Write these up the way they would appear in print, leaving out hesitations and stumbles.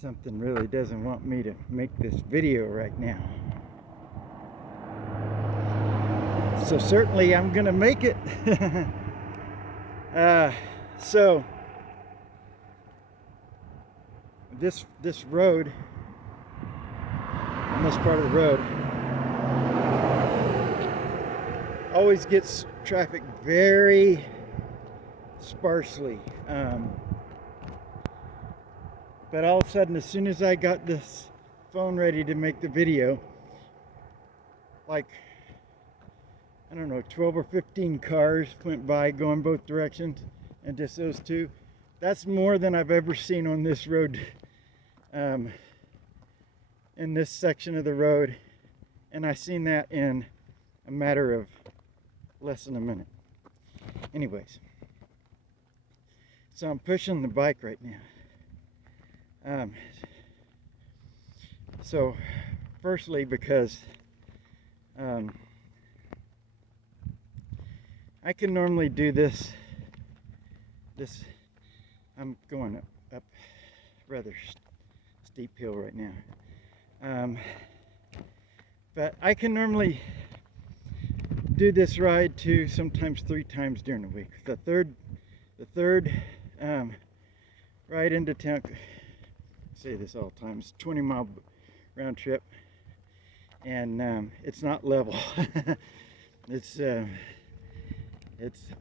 Something really doesn't want me to make this video right now. So certainly I'm gonna make it. So this road, on this part of the road, always gets traffic very sparsely. But all of a sudden, as soon as I got this phone ready to make the video, like, I don't know, 12 or 15 cars went by going both directions, and just those two. That's more than I've ever seen on this road, in this section of the road. And I seen that in a matter of less than a minute. Anyways, so I'm pushing the bike right now. So firstly, because I can normally do this I'm going up rather steep hill right now, but I can normally do this ride 2, sometimes 3 times during the week. The third ride into town, I say this all the time, it's a 20-mile round trip, and it's not level. It's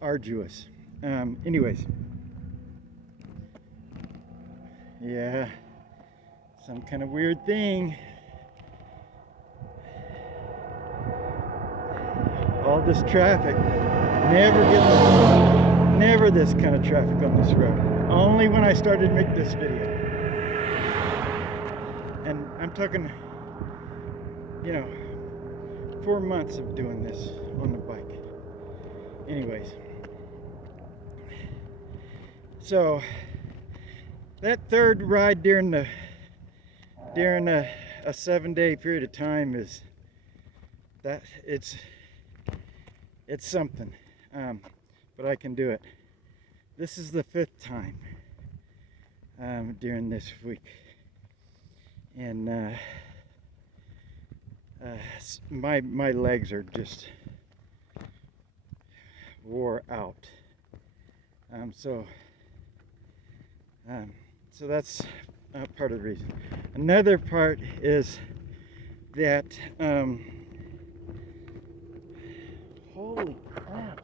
arduous. Anyways, yeah, some kind of weird thing. All this traffic, never this kind of traffic on this road. Only when I started to make this video. And I'm talking, 4 months of doing this on the bike. Anyways, so that third ride during a 7-day period of time is that it's something, but I can do it. This is the 5th time during this week, and my legs are just wore out. So that's part of the reason. Another part is that holy crap.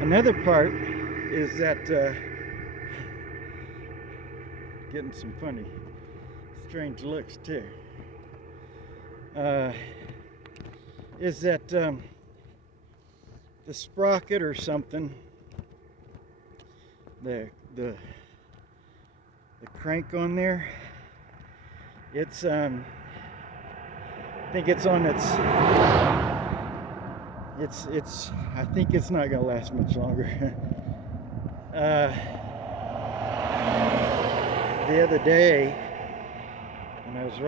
Another part is that getting some funny, strange looks too. Is that the sprocket or something, the crank on there, it's I think it's on it's I think it's not gonna last much longer. The other day when I was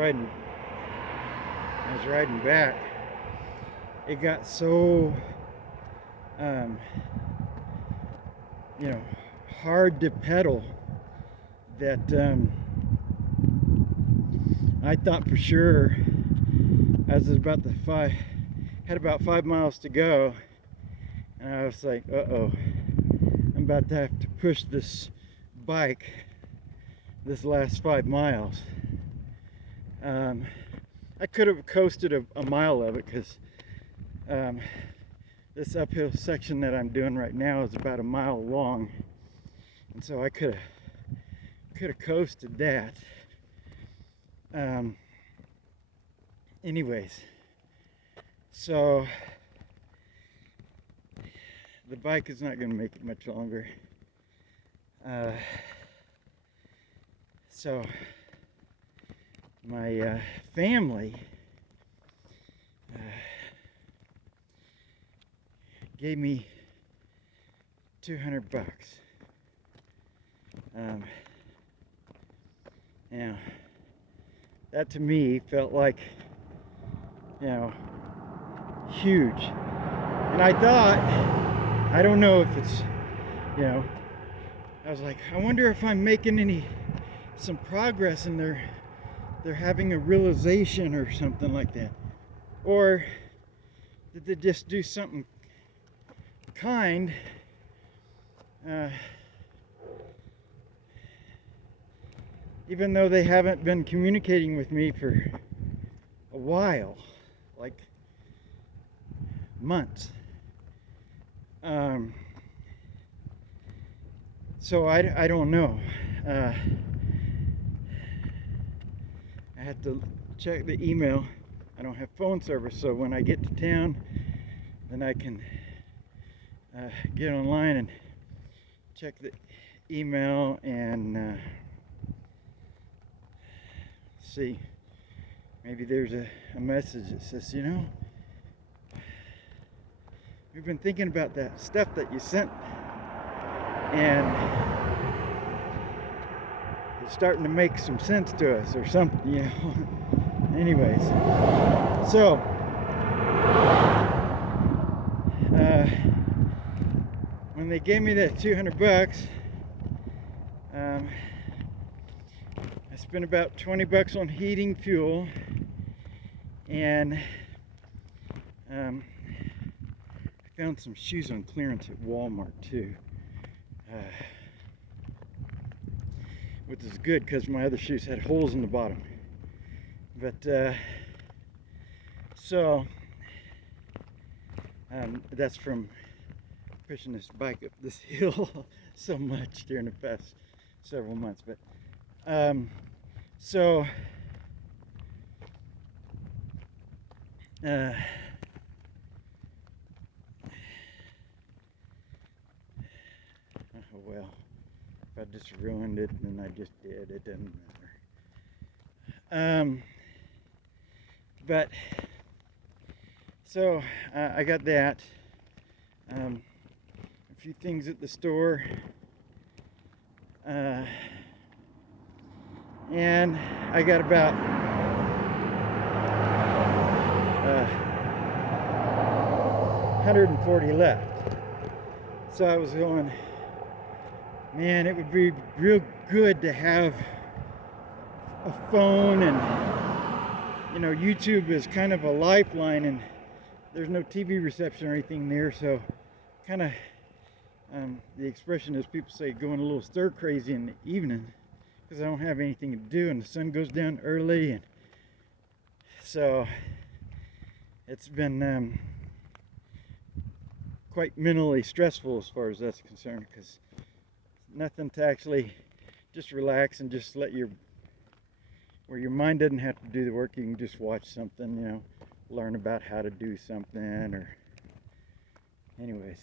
riding back, it got so hard to pedal that I thought for sure, as it was had about 5 miles to go, and I was like, uh-oh, I'm about to have to push this bike this last 5 miles. I could have coasted a mile of it, because this uphill section that I'm doing right now is about 1 mile long, and so I could have coasted that. Anyways, so the bike is not going to make it much longer. So my family gave me $200. Now, that to me felt like, huge. And I thought, I don't know if it's, you know, I was like, I wonder if I'm making some progress and they're having a realization or something like that. Or did they just do something kind? Even though they haven't been communicating with me for a while, like months. So I don't know. I had to check the email. I don't have phone service, so when I get to town, then I can get online and check the email and see. Maybe there's a message that says, you know, we've been thinking about that stuff that you sent, and it's starting to make some sense to us or something, you know. Anyways, so when they gave me that $200, I spent about $20 on heating fuel, and I found some shoes on clearance at Walmart too, which is good because my other shoes had holes in the bottom. But so that's from pushing this bike up this hill so much during the past several months. But so oh well, if I just ruined it, then I just did. It doesn't matter. But so I got that. A few things at the store. And I got about 140 left. So I was going, man, it would be real good to have a phone, and you know, YouTube is kind of a lifeline, and there's no TV reception or anything there, so kind of the expression is, people say, going a little stir crazy in the evening because I don't have anything to do and the sun goes down early, and so it's been quite mentally stressful as far as that's concerned, because nothing to actually just relax and just let where your mind doesn't have to do the work. You can just watch something, you know, learn about how to do something, or anyways.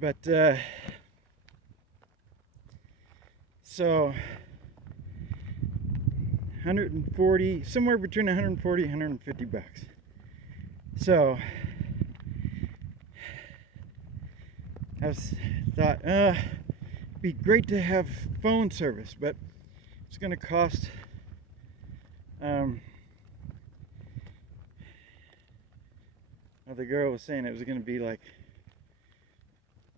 But so 140, somewhere between 140 and 150 bucks. So I thought, it'd be great to have phone service, but it's going to cost well, the girl was saying it was going to be like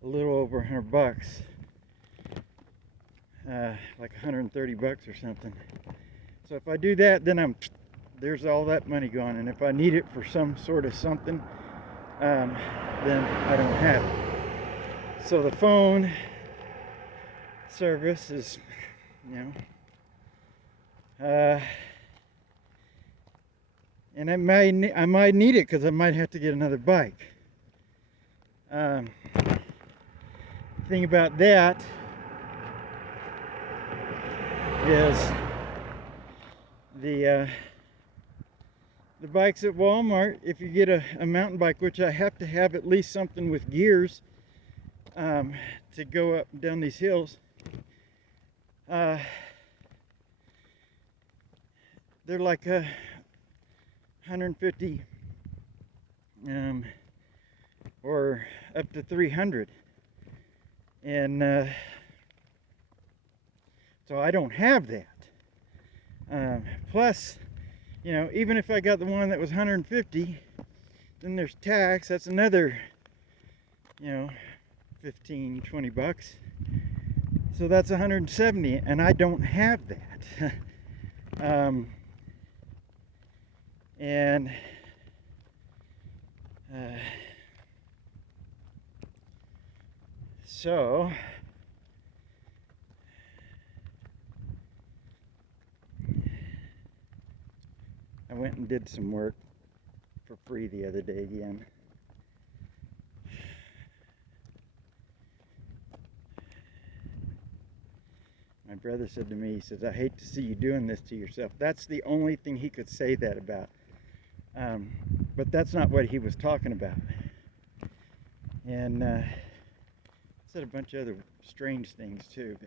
a little over 100 bucks, like 130 bucks or something. So if I do that, then there's all that money gone, and if I need it for some sort of something, then I don't have it. So the phone service is, you know, and I might need it because I might have to get another bike. The thing about that is the bikes at Walmart, if you get a mountain bike, which I have to have at least something with gears to go up and down these hills, they're like 150 or up to 300, and so I don't have that. Plus, you know, even if I got the one that was 150, then there's tax. That's another you know, 15, 20 bucks. So that's 170, and I don't have that. And so I went and did some work for free the other day again. My brother said to me, he says, I hate to see you doing this to yourself. That's the only thing he could say that about. But that's not what he was talking about. And said a bunch of other strange things too.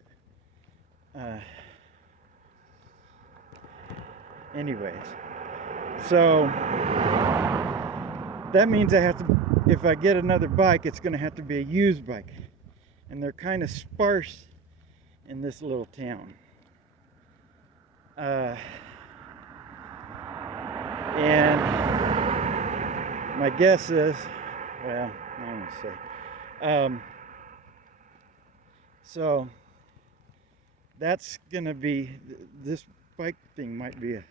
But, anyways, so that means I have to, if I get another bike, it's going to have to be a used bike. And they're kind of sparse in this little town. And my guess is, well, I don't want to say. So that's gonna be, this bike thing might be a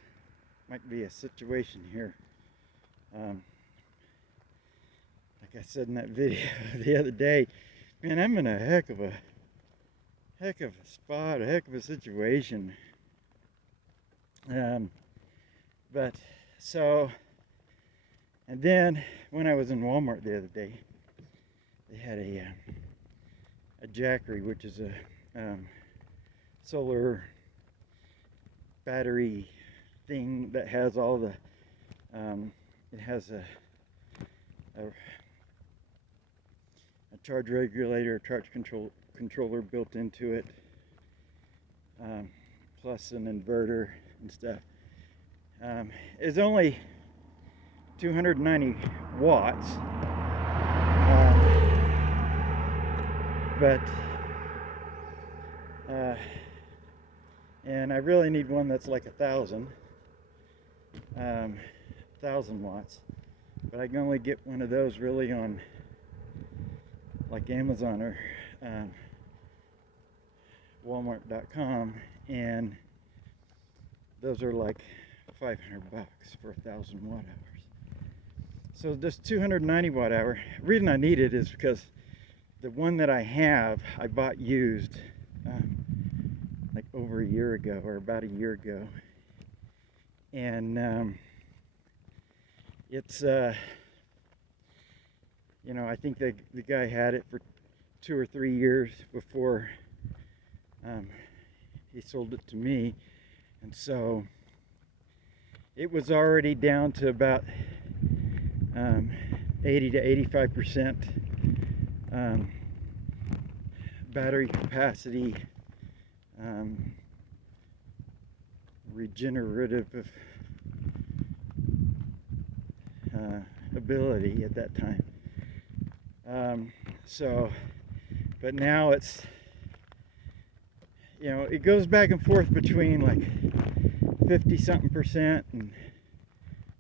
situation here. Like I said in that video the other day, man, I'm in a heck of a spot, a heck of a situation. But so, and then when I was in Walmart the other day, they had a Jackery, which is a solar battery thing that has all the, it has a charge regulator, charge controller built into it, plus an inverter and stuff. It's only 290 watts, but and I really need one that's like 1,000 watts, but I can only get one of those really on like Amazon or Walmart.com, and those are like 500 bucks for 1,000 watt hours. So this 290 watt hour, the reason I need it is because the one that I have, I bought used like over a year ago, or about a year ago, and it's you know, I think the guy had it for 2 or 3 years before he sold it to me, and so it was already down to about 80 to 85% battery capacity, regenerative ability at that time. So, but now it's, you know, it goes back and forth between like 50-something% and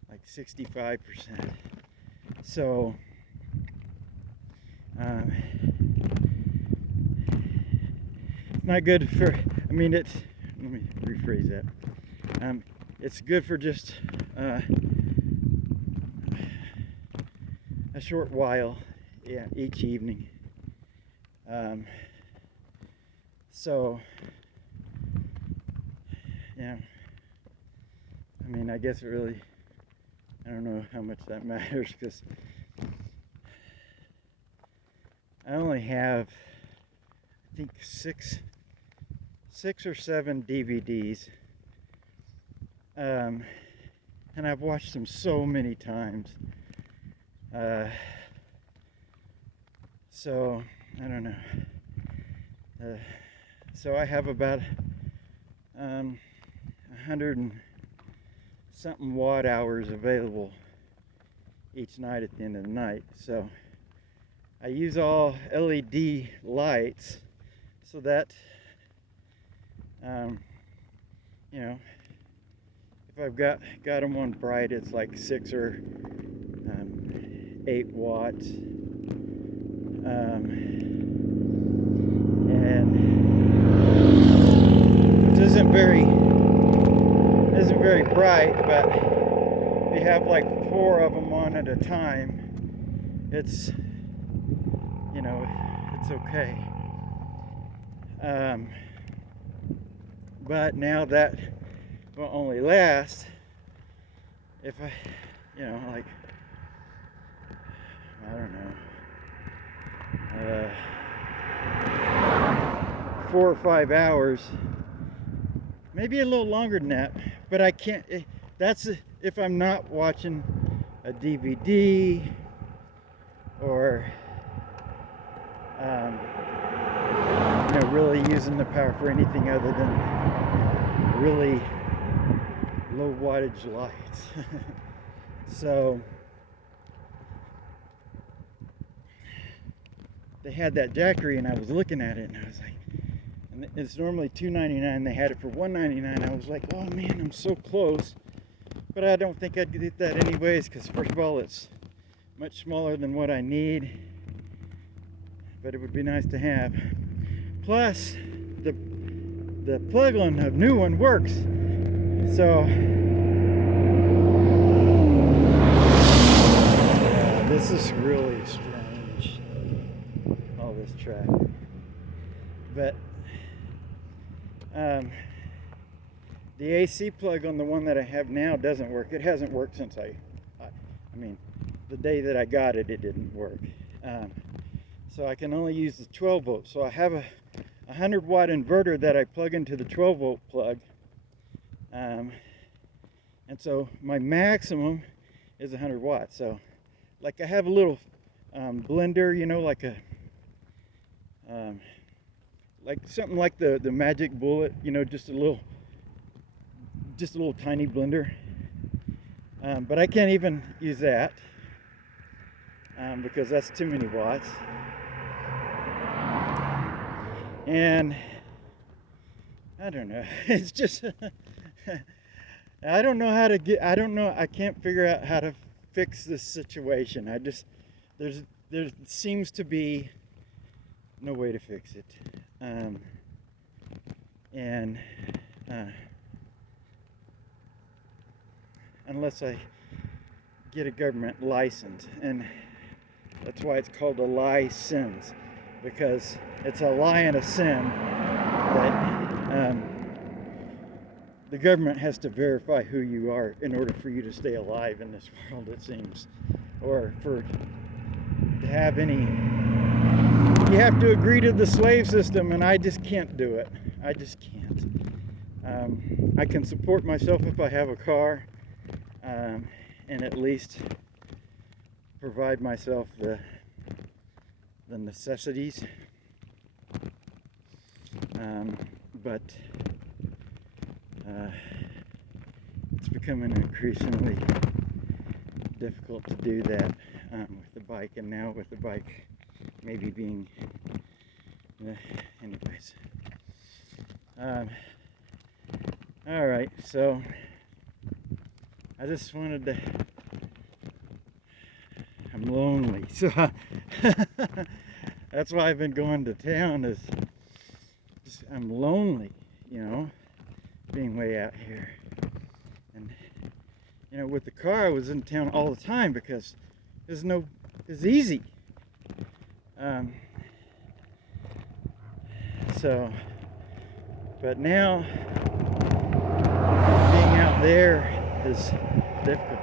like 65%. So, it's not good for, I mean, it's, let me rephrase that. It's good for just a short while, yeah, each evening. So, yeah, I mean, I guess it really, I don't know how much that matters, because I only have, I think, six or seven DVDs, and I've watched them so many times. So I don't know. So I have about 100 and something watt hours available each night at the end of the night. So I use all LED lights so that you know, if I've got them on bright, it's like 6 or 8 watts. And it isn't very bright, but if you have like 4 of them on at a time, it's, you know, it's okay. But now that will only last if I, you know, like, I don't know, 4 or 5 hours, maybe a little longer than that, but I can't, that's if I'm not watching a DVD or you know, really using the power for anything other than really low wattage lights. So they had that Jackery and I was looking at it and I was like, and it's normally $2.99, they had it for $1.99. I was like, oh man, I'm so close, but I don't think I'd get that anyways, because first of all, it's much smaller than what I need, but it would be nice to have. Plus the plug-in of new one works, so this is really strange, all this traffic. But the AC plug on the one that I have now doesn't work. It hasn't worked since I mean, the day that I got it, it didn't work. So I can only use the 12 volt. So I have a 100 watt inverter that I plug into the 12 volt plug. And so my maximum is 100 watts. So like I have a little blender, you know, like a like something like the Magic Bullet, you know, just a little tiny blender. But I can't even use that because that's too many watts. And I don't know, it's just I don't know how to get, I can't figure out how to fix this situation. There seems to be no way to fix it. Unless I get a government license, and that's why it's called a license, because it's a lie and a sin that the government has to verify who you are in order for you to stay alive in this world, it seems, or to have any, you have to agree to the slave system, and I just can't do it. I just can't. I can support myself if I have a car, and at least provide myself the necessities, but it's becoming increasingly difficult to do that with the bike, and now with the bike maybe being anyways. All right, so I just wanted to, I'm lonely, so that's why I've been going to town, is just, I'm lonely, you know, being way out here. And you know, with the car I was in town all the time because it's easy. So, but now being out there is difficult.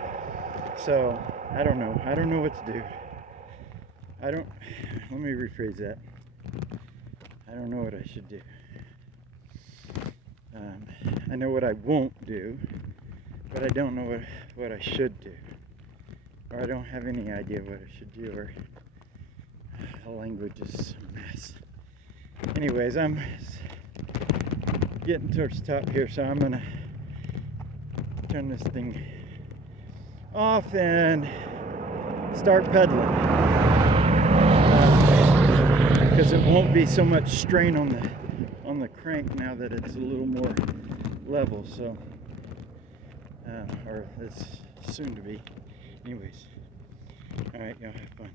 So I don't know what to do. Let me rephrase that. I don't know what I should do. I know what I won't do, but I don't know what I should do. Or I don't have any idea what I should do, or the language is a mess. Anyways, I'm getting towards the top here, so I'm gonna turn this thing off and start pedaling, because it won't be so much strain on the crank now that it's a little more level. So or it's soon to be. Anyways, all right, y'all have fun.